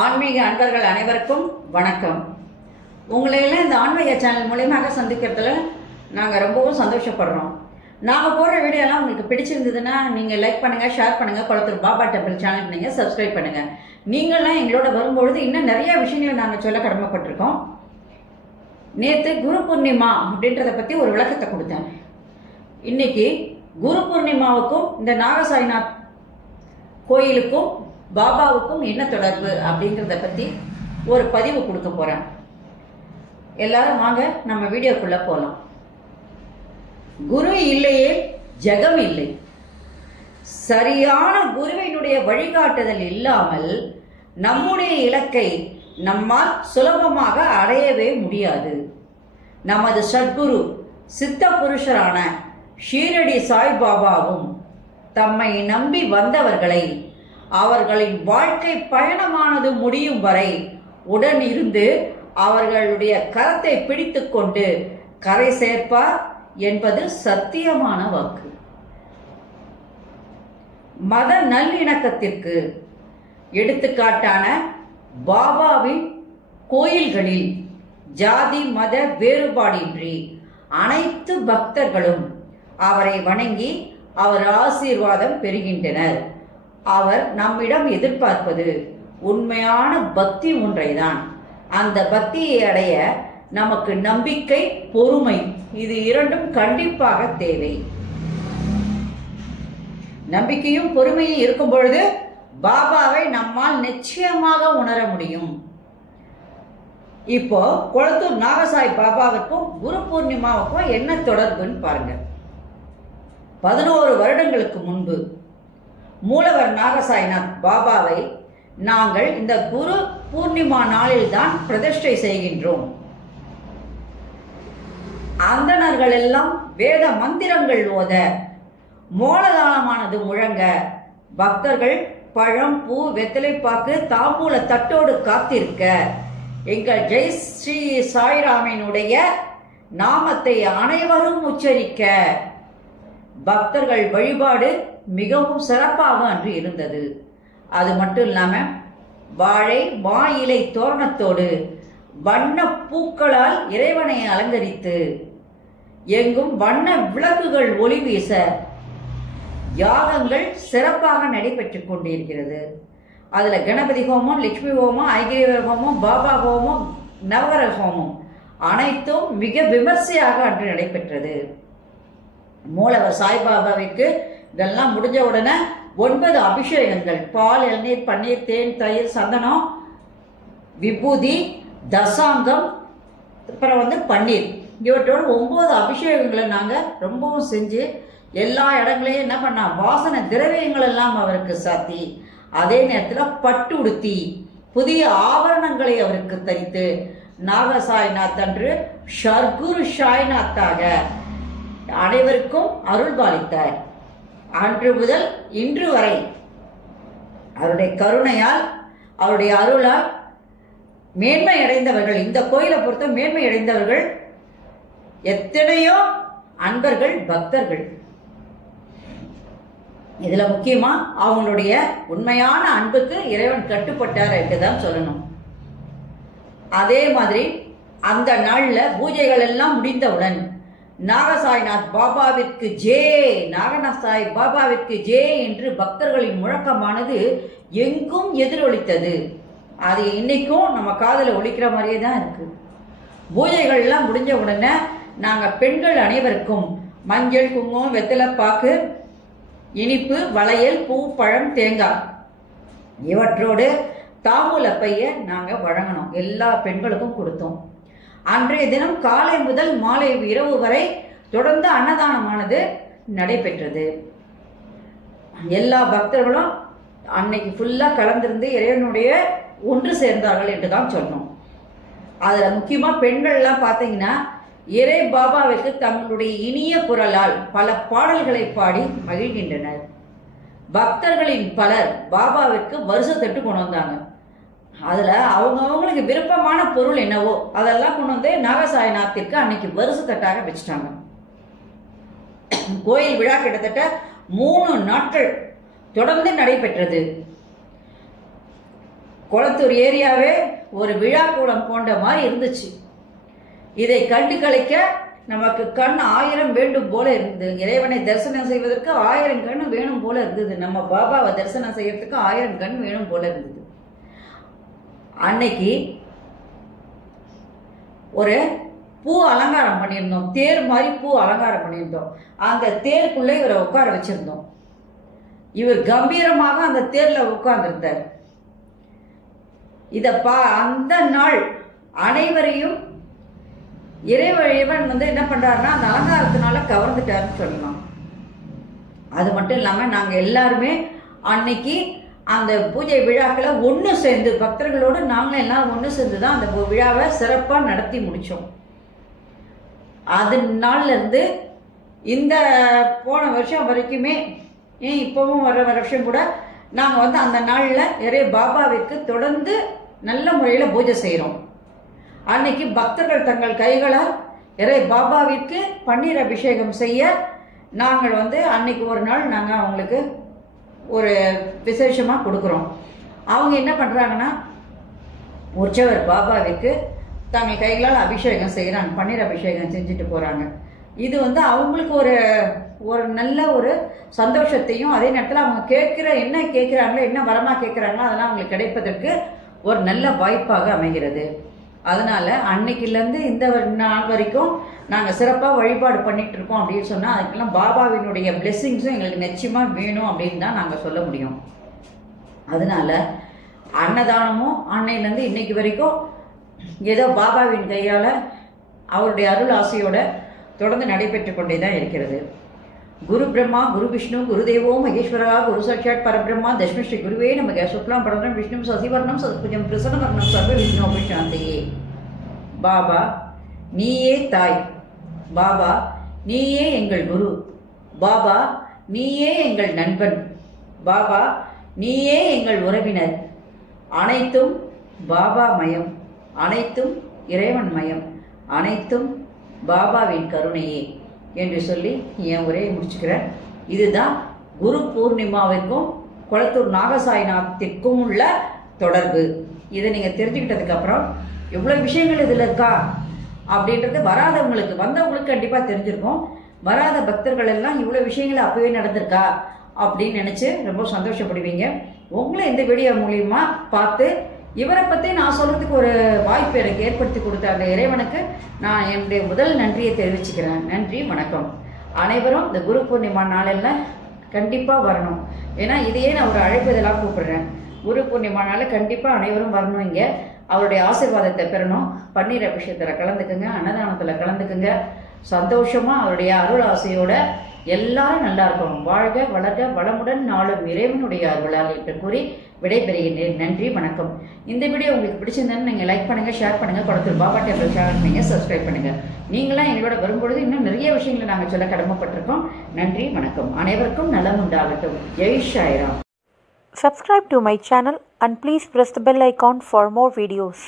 ஆன்மீக அன்பர்கள் அனைவருக்கும் வணக்கம். உங்களையெல்லாம் இந்த ஆன்மீக சேனல் மூலியமாக சந்திக்கிறதுல நாங்கள் ரொம்பவும் சந்தோஷப்படுறோம். நாங்கள் போடுற வீடியோலாம் உங்களுக்கு பிடிச்சிருந்ததுன்னா நீங்கள் லைக் பண்ணுங்கள், ஷேர் பண்ணுங்கள். குளத்தூர் பாபா டெம்பிள் சேனலுக்கு நீங்கள் சப்ஸ்கிரைப் பண்ணுங்கள். நீங்கள்லாம் எங்களோட வரும்பொழுது இன்னும் நிறைய விஷயங்களை நாங்கள் சொல்ல கடமைப்பட்டிருக்கோம். நேற்று குரு பூர்ணிமா அப்படின்றத பற்றி ஒரு விளக்கத்தை கொடுத்தேன். இன்னைக்கு குரு பூர்ணிமாவுக்கும் இந்த நாகசாய்நாத் கோயிலுக்கும் பாபாவுக்கும் என்ன தொடர்பு அப்படிங்கிறத பற்றி ஒரு பதிவு கொடுக்க போகிறேன். எல்லாரும் வாங்க நம்ம வீடியோக்குள்ளே போகலாம். குரு இல்லையே ஜெகம் இல்லை. சரியான குருவினுடைய வழிகாட்டுதல் இல்லாமல் நம்முடைய இலக்கை நம்மால் சுலபமாக அடையவே முடியாது. நமது சத்குரு சித்த புருஷரான ஷீரடி சாய்பாபாவும் தம்மை நம்பி வந்தவர்களை அவர்களின் வாழ்க்கை பயணமானது முடியும் வரை உடன் இருந்து அவர்களுடைய கரத்தை பிடித்து கொண்டு கரை சேர்ப்பார் என்பது சத்தியமான வாக்கு. மத நல்லிணக்கத்திற்கு எடுத்துக்காட்டான பாபாவின் கோயில்களில் ஜாதி மத வேறுபாடின்றி அனைத்து பக்தர்களும் அவரை வணங்கி அவர் ஆசீர்வாதம் பெறுகின்றனர். அவர் நம்மிடம் எதிர்பார்ப்பது உண்மையான பக்தி ஒன்றைதான். அந்த பக்தியை அடைய நமக்கு நம்பிக்கை, பொறுமை, இது இரண்டும் கண்டிப்பாக தேவை. நம்பிக்கையும் பொறுமையும் இருக்கும் பொழுது பாபாவை நம்மால் நிச்சயமாக உணர முடியும். இப்போ குளத்தூர் நாகசாய் பாபாவுக்கும் குரு பூர்ணிமாவுக்கும் என்ன தொடர்புன்னு பாருங்க. 11 வருடங்களுக்கு முன்பு மூலவர் நாகசாய்நாத் பாபாவை நாங்கள் இந்த குரு பூர்ணிமா நாளில் தான் பிரதிஷ்டை செய்கின்றோம். அந்தணர்கள் எல்லாம் வேத மந்திரங்கள் ஓத, மோளதாளமானது முழங்க, பக்தர்கள் பழம், பூ, வெத்தலைப்பாக்கு, தாம்பூல தட்டோடு காத்திருக்க, எங்கள் ஜெய் ஸ்ரீ சாய்ராமனுடைய நாமத்தை அனைவரும் உச்சரிக்க பக்தர்கள் வழிபாடு மிகவும் சிறப்பாக அன்று இருந்தது. அது மட்டும் இல்லாமல் வாழை மா இலை தோரணத்தோடு வண்ண பூக்களால் இறைவனை அலங்கரித்து எங்கும் வண்ண விளக்குகள் ஒளி வீச யாகங்கள் சிறப்பாக நடைபெற்றுக் கொண்டிருக்கிறது. அதுல கணபதி ஹோமம், லட்சுமி ஹோமம், ஐகிரீவர் ஹோமம், பாபா ஹோமம், நவகர ஹோமம் அனைத்தும் மிக விமர்சையாக அன்று நடைபெற்றது. மூலவர் சாய்பாபாவிற்கு இதெல்லாம் முடிஞ்ச உடனே 9 அபிஷேகங்கள், பால், இளநீர், பன்னீர், தேன், தயிர், சந்தனம், விபூதி, தசாங்கம், அப்புறம் பன்னீர், இவற்றோடு 9 அபிஷேகங்களை நாங்கள் ரொம்பவும் செஞ்சு எல்லா இடங்களையும் என்ன பண்ணா, வாசனை திரவியங்கள் எல்லாம் அவருக்கு சாத்தி, அதே நேரத்தில் பட்டு உடுத்தி புதிய ஆபரணங்களை அவருக்கு தரித்து நாகசாய்நாத் அன்று சர்க்குரு சாய்நாத்தாக அனைவருக்கும் அருள் பாலித்தார். அன்று முதல் இன்று வரை அவருடைய கருணையால், அவருடைய அருளால் மேன்மை அடைந்தவர்கள், இந்த கோயிலை பொறுத்த மேன்மை அடைந்தவர்கள் எத்தனையோ அன்பர்கள், பக்தர்கள். இதுல முக்கியமா அவங்களுடைய உண்மையான அன்புக்கு இறைவன் கட்டுப்பட்டார் என்றுதான் சொல்லணும். அதே மாதிரி அந்த நாள்ல பூஜைகள் எல்லாம் முடிந்தவுடன் நாகசாய்நாத் பாபாவிற்கு ஜே, நாகநாசாய் பாபாவிற்கு ஜே என்று பக்தர்களின் முழக்கமானது எங்கும் எதிரொலித்தது. அது இன்னைக்கும் நம்ம காதல ஒலிக்கிற மாதிரியே தான் இருக்கு. பூஜைகள்லாம் முடிஞ்ச உடனே நாங்கள் பெண்கள் அனைவருக்கும் மஞ்சள், குங்குமம், வெத்தலைப்பாக்கு, இனிப்பு, வளையல், பூ, பழம், தேங்காய் இவற்றோடு தாம்பூல பைய நாங்கள் வழங்கினோம். எல்லா பெண்களுக்கும் கொடுத்தோம். அன்றைய தினம் காலை முதல் மாலை இரவு வரை தொடர்ந்து அன்னதானமானது நடைபெற்றது. எல்லா பக்தர்களும் அன்னைக்கு ஃபுல்லா கலந்திருந்து இறைவனுடைய ஒன்று சேர்ந்தார்கள் என்று தான் சொன்னோம். அதுல முக்கியமா பெண்கள் எல்லாம் பார்த்தீங்கன்னா இறை பாபாவுக்கு தங்களுடைய இனிய குரலால் பல பாடல்களை பாடி மகிழ்கின்றனர். பக்தர்களின் பலர் பாபாவிற்கு வருஷத்தட்டு கொண்டு வந்தாங்க. அதுல அவங்களுக்கு விருப்பமான பொருள் என்னவோ அதெல்லாம் கொண்டு வந்து நாகசாய்நாத்திற்கு அன்னைக்கு வருஷத்தட்டாக வச்சுட்டாங்க. கோயில் விழா கிட்டத்தட்ட 3 நாட்கள் தொடர்ந்து நடைபெற்றது. குளத்தூர் ஏரியாவே ஒரு விழா கூடம் போன்ற மாதிரி இருந்துச்சு. இதை கண்டு கழிக்க நமக்கு கண் 1000 வேண்டும் போல இருந்தது. இறைவனை தரிசனம் செய்வதற்கு 1000 கண் வேணும் போல இருந்தது. நம்ம பாபாவை தரிசனம் செய்யறதுக்கு 1000 கண் வேணும் போல இருந்தது. அன்னைக்கு ஒரு பூ அலங்காரம் பண்ணியிருந்தோம். தேர் மாதிரி பூ அலங்காரம் பண்ணியிருந்தோம். அந்த தேருக்குள்ளே இவரை உட்கார வச்சிருந்தோம். இவர் கம்பீரமாக அந்த தேர்ல உட்கார்ந்திருந்தார். அந்த நாள் அனைவரையும் இறைவன் என்ன பண்றாருன்னா அந்த அலங்காரத்தினால கவர்ந்துட்டாருன்னு சொல்லலாம். அது மட்டும் இல்லாம நாங்க எல்லாருமே அன்னைக்கு அந்த பூஜை விழாக்களை ஒன்று சேர்ந்து பக்தர்களோடு நாங்களும் எல்லாரும் ஒன்று சேர்ந்து தான் அந்த விழாவை சிறப்பாக நடத்தி முடித்தோம். அது நாள்ல இருந்து இந்த போன வருஷம் வரைக்குமே இப்பவும் வர வருஷம் கூட நாங்கள் அந்த நாளில் இறை பாபாவிற்கு தொடர்ந்து நல்ல முறையில் பூஜை செய்கிறோம். அன்னைக்கு பக்தர்கள் தங்கள் கைகளால் இறை பாபாவிற்கு பன்னீர் அபிஷேகம் செய்ய நாங்கள் அன்னைக்கு ஒரு நாள் நாங்கள் அவங்களுக்கு ஒரு விசேஷமாக கொடுக்குறோம். அவங்க என்ன பண்ணுறாங்கன்னா உற்சவர் பாபாவிற்கு தங்கள் கைகளால் அபிஷேகம் செய்கிறாங்க, பன்னீர் அபிஷேகம் செஞ்சுட்டு போகிறாங்க. இது அவங்களுக்கு ஒரு நல்ல ஒரு சந்தோஷத்தையும் அதே நேரத்தில் அவங்க என்ன கேட்குறாங்களோ என்ன வரமாக கேட்குறாங்களோ அதெல்லாம் அவங்களுக்கு கிடைப்பதற்கு ஒரு நல்ல வாய்ப்பாக அமைகிறது. அதனால் அன்னைக்கிலேருந்து இந்த நாள் வரைக்கும் நாங்கள் சிறப்பாக வழிபாடு பண்ணிகிட்டு இருக்கோம் அப்படின்னு சொன்னால் அதுக்கெல்லாம் பாபாவினுடைய பிளெஸ்ஸிங்ஸும் எங்களுக்கு நிச்சயமாக வேணும் அப்படின்னு தான் நாங்கள் சொல்ல முடியும். அதனால் அன்னதானமும் அன்னையிலேருந்து இன்னைக்கு வரைக்கும் ஏதோ பாபாவின் கையால் அவருடைய அருள் ஆசையோட தொடர்ந்து நடைபெற்று கொண்டே தான் இருக்கிறது. குரு பிரம்மா குரு விஷ்ணு குருதேவோ மகேஸ்வரா குரு சாட்சாத் பரபிரம்மா தஷ்மி ஸ்ரீ குருவே நமக சுக்லாம் பரதம் விஷ்ணு சசிவர்ணம் சத்புஜம் பிரசன்னவர்ணம் சர்வ விஷ்ணு சாந்தியே. பாபா நீயே தாய், பாபா நீயே எங்கள் குரு, பாபா நீயே எங்கள் நண்பன், பாபா நீயே எங்கள் உறவினர், அனைத்தும் பாபா மயம், அனைத்தும் இறைவன் மயம், அனைத்தும் பாபாவின் கருணையே என்று சொல்லி என் உரையை முடிச்சுக்கிறேன். இதுதான் குரு பூர்ணிமாவிற்கும் குளத்தூர் நாகசாய்நாத்திற்கும் உள்ள தொடர்பு. இதை நீங்கள் தெரிஞ்சுக்கிட்டதுக்கப்புறம் எவ்வளோ விஷயங்கள் இதில் இருக்கா அப்படின்றது வராதவங்களுக்கு வந்தவங்களுக்கு கண்டிப்பாக தெரிஞ்சிருக்கும். வராத பக்தர்கள் எல்லாம் இவ்வளோ விஷயங்கள் அப்போவே நடந்திருக்கா அப்படின்னு நினச்சி ரொம்ப சந்தோஷப்படுவீங்க. உங்களை இந்த வீடியோ மூலியமா பார்த்து இவரை பற்றி நான் சொல்கிறதுக்கு ஒரு வாய்ப்பு எனக்கு ஏற்படுத்தி கொடுத்த அந்த இறைவனுக்கு நான் என்னுடைய முதல் நன்றியை தெரிவிச்சுக்கிறேன். நன்றி, வணக்கம். அனைவரும் இந்த குரு பூர்ணிமா நாளெல்லாம் கண்டிப்பாக வரணும். ஏன்னா இதையே நான் ஒரு அழைப்பதெல்லாம் கூப்பிடுறேன். குரு பூர்ணிமா நாளில் கண்டிப்பாக அனைவரும் வரணும். இங்கே அவருடைய ஆசீர்வாதத்தை பெறணும். பன்னீர் அபிஷேகத்தில் கலந்துக்குங்க, அன்னதானத்தில் கலந்துக்குங்க. சந்தோஷமாக அவருடைய அருள் ஆசையோட எல்லாரும் நல்லா இருக்கணும். வாழ்க வளர்க வளமுடன் நாளும் இறைவனுடைய அருளால் என்று கூறி விடைபெறுகின்றேன். நன்றி, வணக்கம். இந்த வீடியோ உங்களுக்கு பிடிச்சிருந்தேன்னு நீங்கள் லைக் பண்ணுங்கள், ஷேர் பண்ணுங்கள், குளத்தூர் பாபா டெம்பிள் சேனல் நீங்கள் சப்ஸ்கிரைப் பண்ணுங்கள். நீங்களாம் எங்களோட வரும்பொழுது இன்னும் நிறைய விஷயங்களை நாங்கள் சொல்ல கடமைப்பட்டிருக்கோம். நன்றி, வணக்கம். அனைவருக்கும் நலம் உண்டாகட்டும். Jai Sairam. Subscribe to my channel and please press the bell icon for more videos.